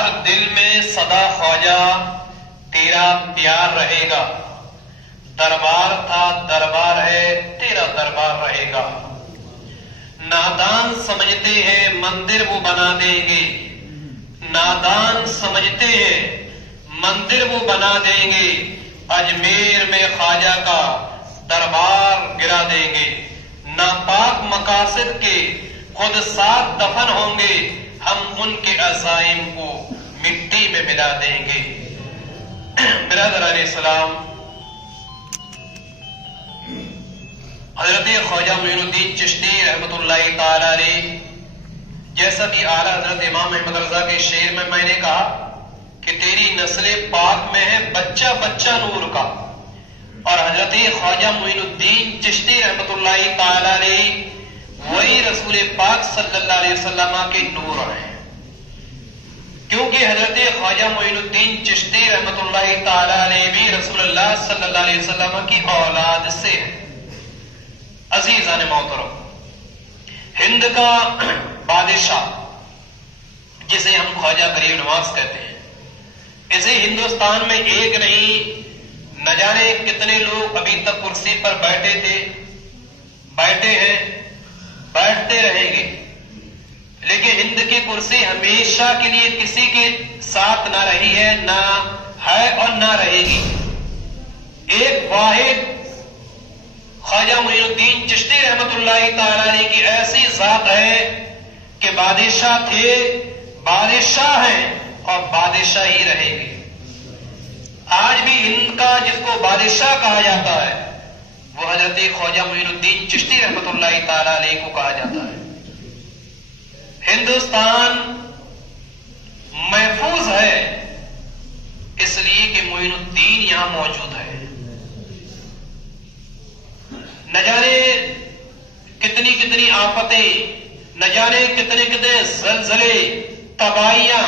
ہر دل میں سدا خواجہ تیرا پیار رہے گا، دربار تھا دربار ہے تیرا دربار رہے گا۔ نادان سمجھتے ہیں مندر وہ بنا دیں گے، نادان سمجھتے ہیں مندر وہ بنا دیں گے، اجمیر میں خواجہ کا دربار گرا دیں گے۔ ناپاک مقاصد کے خود ساتھ دفن ہوں گے، ہم ان کے عزائم کو مٹی میں ملا دیں گے۔ برادران اسلام، حضرت خواجہ معین الدین چشتی رحمۃ اللہ تعالی علیہ، جیسا کہ اعلیٰ حضرت امام احمد رضا کے شعر میں نے کہا کہ تیری نسل پاک میں ہے بچہ بچہ نور کا، اور حضرت خواجہ معین الدین چشتی رحمۃ اللہ تعالی علیہ وہی رسول پاک صلی اللہ علیہ وسلم کے نور ہیں، کیونکہ حضرت خواجہ معین الدین چشتی رحمۃ اللہ تعالی علیہ بھی رسول اللہ صلی اللہ علیہ وسلم کی اولاد سے ہیں۔ عزیزان محترم، ہند کا بادشاہ جسے ہم خواجہ غریب نواز کہتے ہیں، اسے ہندوستان میں ایک نہیں نہ جانے کتنے لوگ ابھی تک کرسی پر بیٹھے تھے، بیٹھے ہیں، بیٹھتے رہیں گے، لیکن ہند کی کرسی ہمیشہ کے لیے کسی کے ساتھ نہ رہی ہے، نہ ہے اور نہ رہے گی۔ ایک واحد خواجہ معین الدین چشتی رحمۃ اللہ تعالی علیہ کی ایسی ذات ہے کہ بادشاہ تھے، بادشاہ ہیں اور بادشاہ ہی رہیں گے۔ آج بھی ہند کا جس کو بادشاہ کہا جاتا ہے وہ حضرت خواجہ معین الدین چشتی رحمۃ اللہ تعالی علیہ کو کہا جاتا ہے۔ ہندوستان محفوظ ہے اس لیے کہ معین الدین یہاں موجود ہے۔ نہ جانے کتنی کتنی آفتیں، نہ جانے کتنے کتنے زلزلے، تباہیاں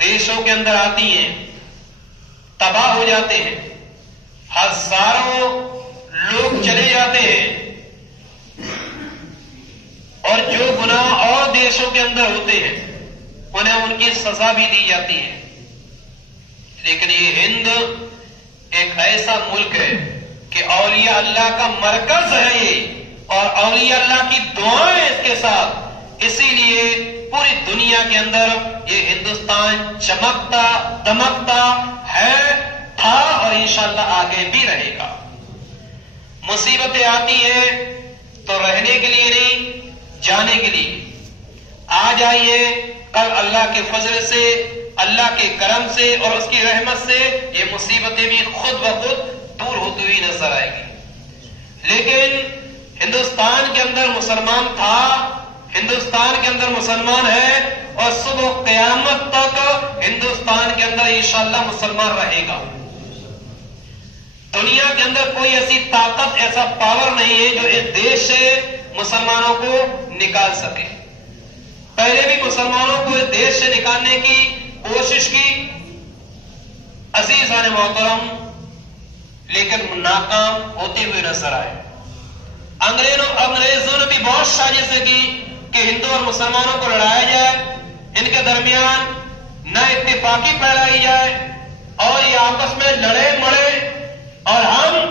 دیشوں کے اندر آتی ہیں، تباہ ہو جاتے ہیں، ہزاروں لوگ چلے جاتے ہیں، اور جو گناہ اور دیشوں کے اندر ہوتے ہیں انہیں ان کی سزا بھی دی جاتی ہے، لیکن یہ ہند ایک ایسا ملک ہے کہ اولیاء اللہ کا مرکز ہے یہ، اور اولیاء اللہ کی دعائیں اس کے ساتھ، اسی لیے پوری دنیا کے اندر یہ ہندوستان چمکتا دمکتا ہے، تھا اور انشاءاللہ آگے بھی رہے گا۔ مصیبتیں آتی ہیں تو رہنے کے لیے نہیں، جانے کے لیے۔ آج آئیے، کل اللہ کے فضل سے، اللہ کے کرم سے اور اس کی رحمت سے یہ مصیبتیں بھی خود بخود دور ہوتی ہوئی نظر آئے گی۔ لیکن ہندوستان کے اندر مسلمان تھا، ہندوستان کے اندر مسلمان ہے، اور صبح قیامت تک ہندوستان کے اندر انشاءاللہ مسلمان رہے گا۔ دنیا کے اندر کوئی ایسی طاقت، ایسا پاور نہیں ہے جو اس دیش سے مسلمانوں کو نکال سکے۔ پہلے بھی مسلمانوں کو اس دیش سے نکالنے کی کوشش کی، عزیزان محترم، لیکن ناکام ہوتے ہوئے نظر آئے۔ انگریزوں نے بھی بہت سازشیں کی کہ ہندو اور مسلمانوں کو لڑایا جائے، ان کے درمیان نہ اتفاقی پھیلائی جائے اور یہ آپس میں لڑے مڑے اور ہم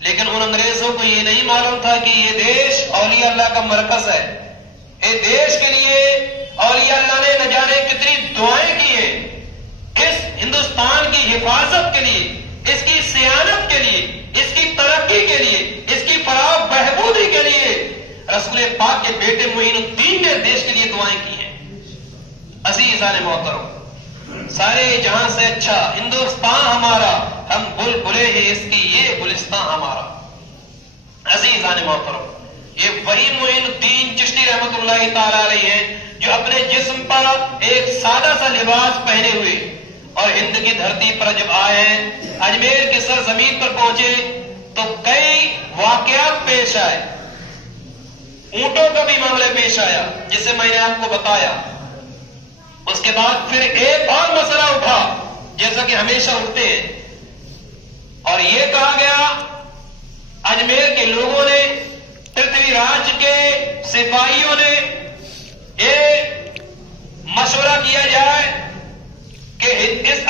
لیکن ان انگریزوں کو یہ نہیں معلوم تھا کہ یہ دیش اولیاء اللہ کا مرکز ہے۔ اس دیش کے لیے اولیاء اللہ نے نہ جانے کتنی دعائیں کی ہیں، اس ہندوستان کی حفاظت کے لیے، اس کی صیانت کے لیے، اس کی ترقی کے لیے، اس کی فلاح بہبودی کے لیے رسول پاک کے بیٹے معین الدین نے دیش کے لیے دعائیں کی ہیں۔ عزیزان محترم، سارے جہاں سے اچھا ہندوستان ہمارا، ہم بلبلے ہیں اس کی، یہ گلستان ہمارا۔ عزیزان محترم، یہ وہی معین الدین چشتی رحمۃ اللہ تعالی علیہ ہیں جو اپنے جسم پر ایک سادہ سا لباس پہنے ہوئے اور ہند کی دھرتی پر جب آئے ہیں، اجمیر کی سرزمین پر پہنچے تو کئی واقعات پیش آئے، اونٹوں کا بھی معاملہ پیش آیا جسے میں نے آپ کو بتایا۔ اس کے بعد پھر ایک اور مسئلہ اٹھا جیسا کہ ہمیشہ اٹھتے ہیں، اور یہ کہا گیا اجمیر کے لوگوں نے پرتھوی راج کے سپاہیوں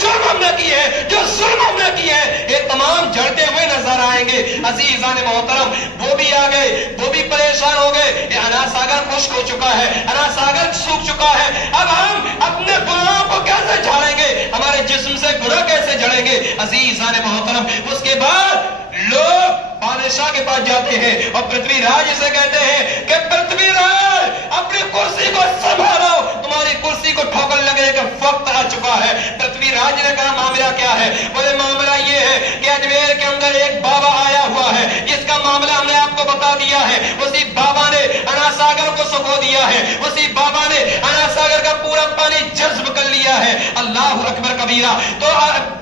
جرم ہم نے کیے ہیں، جو ظلم ہم نے کیے ہیں، یہ تمام جھڑتے ہوئے نظر آئیں گے۔ عزیزان محترم، وہ بھی آ گئے، وہ بھی پریشان ہو گئے، یہ انا ساگر خشک ہو چکا ہے، انا ساگر سوکھ چکا ہے، اب ہم اپنے گناہوں کو کیسے جھاڑیں گے، ہمارے جسم سے گناہ کیسے جھڑیں گے؟ عزیزان محترم، اس کے بعد لوگ بادشاہ کے پاس جاتے ہیں اور پرتھوی راج اسے کہتے ہیں کہ پرتھوی راج اپنی کرسی کو سنبھالو، تمہاری کرسی کو ٹھوکر لگنے کا وقت آ چکا ہے۔ پرتھوی راج نے کہا معاملہ کیا ہے؟ بولے معاملہ یہ ہے کہ اجمیر کے اندر ایک بابا آیا ہوا ہے جس کا معاملہ ہم نے آپ کو بتا دیا ہے، اسی بابا نے انا ساگر کو سکھو دیا ہے، اسی بابا نے انا ساگر کا پورا پانی جذب کر لیا ہے۔ اللہ اکبر کبیرہ۔ تو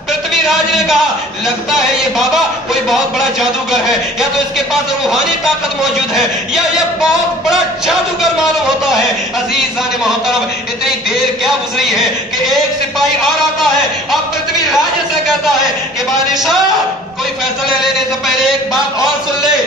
پرتھوی راج نے کہا لگتا ہے یہ بابا کوئی بہت بڑا جادوگر ہے، یا تو اس کے پاس روحانی طاقت موجود ہے یا یہ بہت بڑا جادوگر معلوم ہوتا ہے۔ عزیزان محترم، اتنی دیر کیا گزری ہے کہ ایک سپاہی اور آتا ہے اور پرتھوی راج سے کہتا ہے کہ بادشاہ کوئی فیصلہ لینے سے پہلے ایک بات اور سن لے۔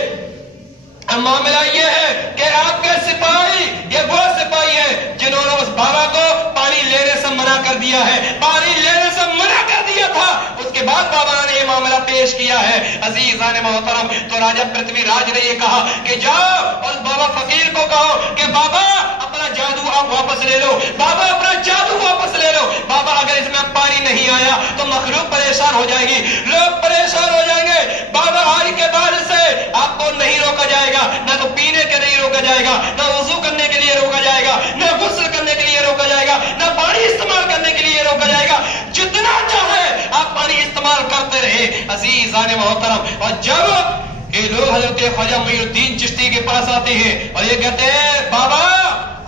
معاملہ یہ ہے کہ آپ کے سپاہی یہ وہ سپاہی ہیں جنہوں نے اس بابا کو پانی لینے سے منع کر دیا ہے، پانی لینے سے منع کر دیا تھا، اس کے بعد بابا نے یہ معاملہ پیش کیا ہے۔ عزیزان محترم، تو راجہ پرتھوی راج نے یہ کہا کہ جاؤ اور بابا فقیر کو کہو کہ بابا اپنا جادو آپ واپس لے لو، بابا اپنا جادو واپس لے لو، بابا اگر اس میں پانی نہیں آیا تو مخلوق پریشان ہو جائے گی، لوگ پریشان ہو جائیں گے، بابا آج کے بعد سے آپ کو نہیں روکا جائے گا، نہ تو پینے کے لیے روکا جائے گا، نہ وضو کرنے کے لیے روکا جائے گا، نہ غسل کرنے کے لیے روکا جائے گا، نہ پانی استعمال کرنے کے لیے روکا جائے گا، جتنا چاہے آپ پانی استعمال کرتے رہے۔ عزیزان محترم، اور جب یہ لوگ حضرت خواجہ معین الدین چشتی کے پاس آتے ہیں اور یہ کہتے ہیں بابا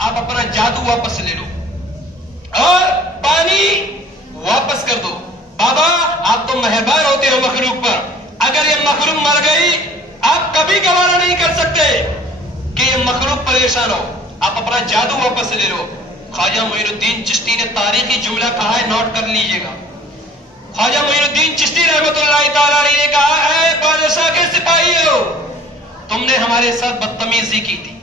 آپ اپنا جادو واپس لے لو اور پانی واپس کر دو، بابا آپ تو مہربان ہوتے ہو مخلوق پر، اگر یہ مخلوق مر گئی آپ کبھی گوارا نہیں کر سکتے کہ یہ مخلوق پریشان ہو، آپ اپنا جادو واپس لے لو۔ خواجہ معین الدین چشتی نے تاریخی جملہ کہا ہے، نوٹ کر لیجئے گا۔ خواجہ معین الدین چشتی رحمت اللہ تعالی علیہ نے کہا اے بادشاہ کے سپاہیو، تم نے ہمارے ساتھ بدتمیزی کی تھی،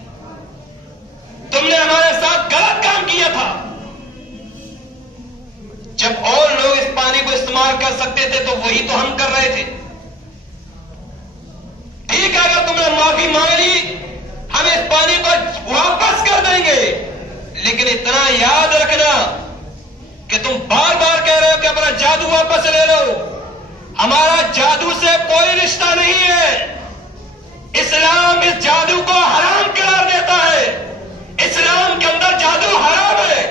تم نے ہمارے ساتھ غلط کام کیا تھا، جب اور لوگ اس پانی کو استعمال کر سکتے تھے تو وہی تو ہم کر رہے تھے۔ ٹھیک ہے اگر تم نے معافی مانگ لی ہم اس پانی کو واپس کر دیں گے، لیکن اتنا یاد رکھنا کہ تم بار بار کہہ رہے ہو کہ اپنا جادو واپس لے لو، ہمارا جادو سے کوئی رشتہ نہیں ہے، اسلام اس جادو کو حرام قرار دیتا ہے، اسلام کے اندر جادو حرام ہے،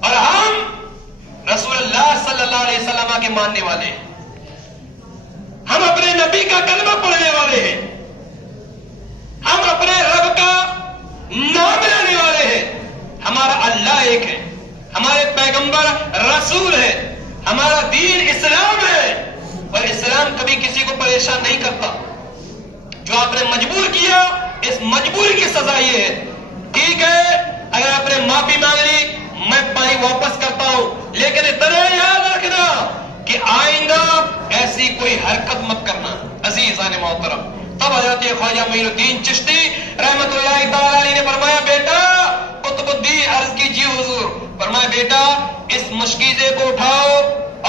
اور ہم رسول اللہ صلی اللہ علیہ وسلم کے ماننے والے ہیں، ہم اپنے نبی کا کلمہ پڑھنے والے ہیں، ہم اپنے رب کا نام لینے والے ہیں، ہمارا اللہ ایک ہے، ہمارے پیغمبر رسول ہے، ہمارا دین اسلام ہے، اور اسلام کبھی کسی کو پریشان نہیں کرتا۔ جو آپ نے مجبور کیا اس مجبوری کی سزا یہ ہے، ٹھیک ہے اگر آپ نے معافی مانگ لی میں پانی واپس کرتا ہوں، لیکن اتنا یاد رکھنا کہ آئندہ ایسی کوئی حرکت مت کرنا۔ عزیزان محترم، تب حضرت خواجہ معین الدین چشتی رحمت اللہ تعالی علیہ نے فرمایا بیٹا قطب الدین، عرض کیجیے حضور، فرمایا بیٹا اس مشکیزے کو اٹھاؤ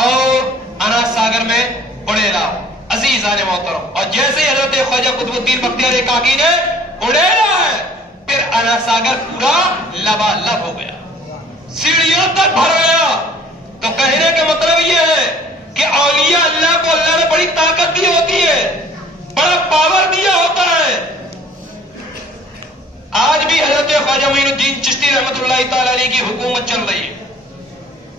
اور انا ساگر میں اڑے لاؤ۔ عزیزان محترم، اور جیسے حضرت خواجہ قطب الدین بختیار کاکی نے اڑیلا ہے پھر انا ساگر پورا لبالب ہو گیا، سیڑھیوں تک بھر گیا۔ تو کہنے کا مطلب یہ ہے کہ اولیاء اللہ کو اللہ نے بڑی طاقت دی ہوتی ہے، بڑا پاور دیا ہوتا ہے۔ آج بھی حضرت خواجہ معین الدین چشتی رحمت اللہ تعالی علیہ کی حکومت چل رہی ہے،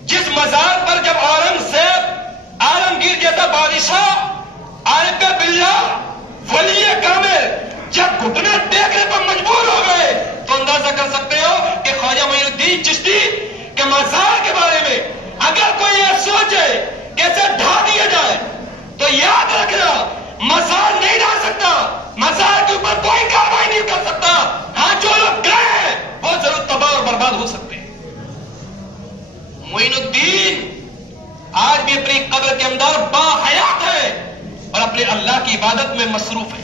جس مزار پر جب اورنگزیب عالمگیر جیسا بادشاہ عارف باللہ ولی کامل جب گھٹنے ٹیکنے پر مجبور ہو گئے تو اندازہ کر سکتے ہو کہ خواجہ معین الدین چشتی کے مزار کے بارے میں اگر کوئی یہ سوچے کہ اسے ڈھا دیا جائے تو یاد رکھنا مزار نہیں ڈھا سکتا، مزار کے اوپر کوئی کاروائی نہیں کر سکتا، ہاں جو لوگ گئے ہیں وہ ضرور تباہ اور برباد ہو سکتے ہیں۔ معین الدین آج بھی اپنی قبر کے اندر باحیات ہے اور اپنے اللہ کی عبادت میں مصروف ہے۔